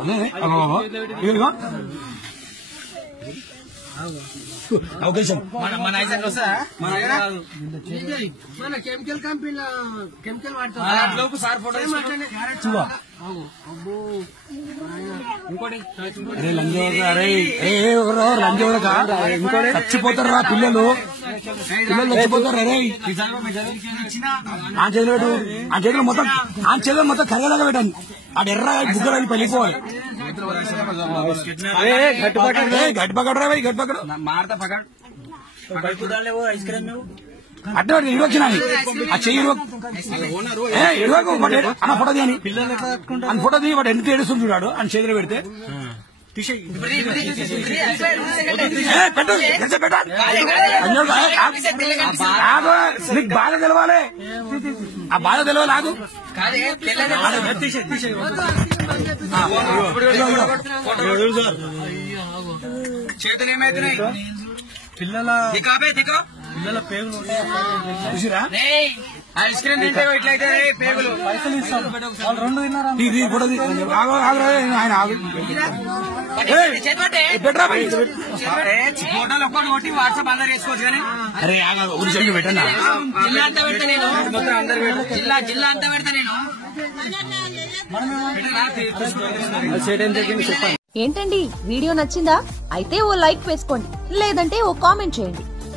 नहीं नहीं अलावा ये అవకాశం మన మన ఐజన్ వస్తుందా? మన మన కెమికల్ కంపెనీల కెమికల్ వాడతాం. సార్ ఫోటో అరే చచ్చిపోతారు రా పిల్లలు. ఆ చేతులు పెట్టు ఆ చేతులు మొత్తం ఆ చేతులు మొత్తం కరిగేలాగా పెట్టండి. ఆ ఎర్ర బుగ్గలు వెళ్ళిపోవాలి గట్టి పక్కడరా భయ్ గట్టి పక్కడు మారతా పకడ్ ఐస్ క్రీమ్ నువ్వు? అడ్డ ఇడవచ్చిన ఆ చెయ్యి ఇడవకు అన్న ఫోటో తీయని. అని ఫోటో తీయి వాడు ఎంత ఏడుస్తుంది చూడాడు అని చేతిలో పెడితే. ఏ, పెట్టు ఎంత పెట్టు అయ్యో, ఏ, ఆగు. ఆగు. నీకు బాధ తెలవాలి ఆ బాధ తెలవాలి ఆగు చేతులు ఏమైతున్నాయి పిల్లల దికాబే దికో కొట్టి వాట్సాప్ అందరు వేసుకోవచ్చు కానీ. అరే ఆగా ఊరి జిల్లా అంతా పెడతా నేను. మొత్తం అందరు పెడతా జిల్లా జిల్లా అంతా పెడతా నేను. ఏంటండి? వీడియో నచ్చిందా? అయితే ఓ లైక్ వేసుకోండి. లేదంటే ఓ కామెంట్ చేయండి.